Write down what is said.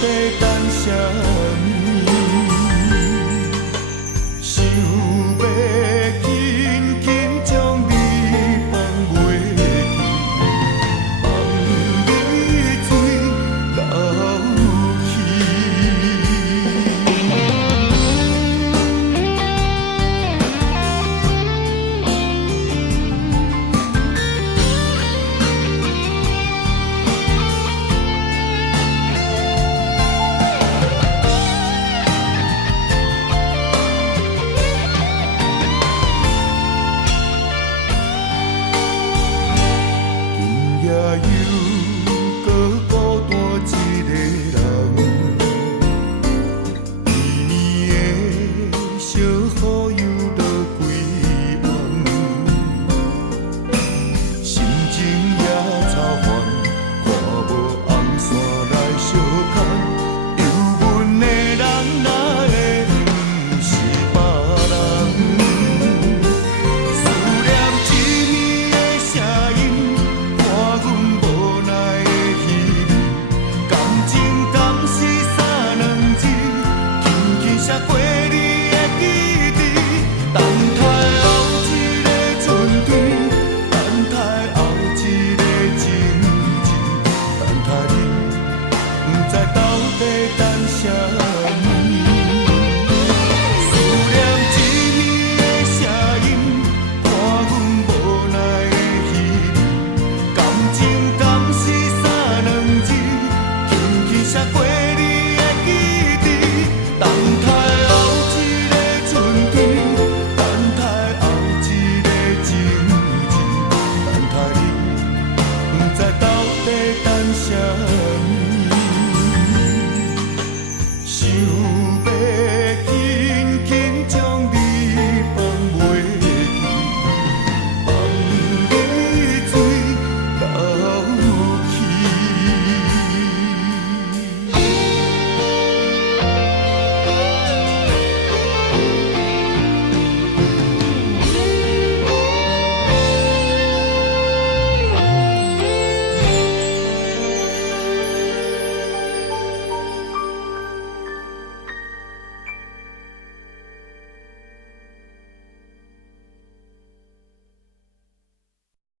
底等啥物？想要紧紧将你放袂记，放你嘴流去。今夜又搁孤单一个人，年年的小雨又落几晚，心情也操烦，看无红线来相牵，忧闷的人哪会不是别人？思念一年的声音。看阮无奈的稀微，感情敢是三两字，轻轻写过你的记忆。等待后一个春天，等待后一个情字，等待你，不知到底等啥物。思念一年的声音，看阮无奈的稀微。感情敢是三两字，轻轻写过你的记忆。等待后一个春天，等待后一个情字，等待你，不知到底等啥。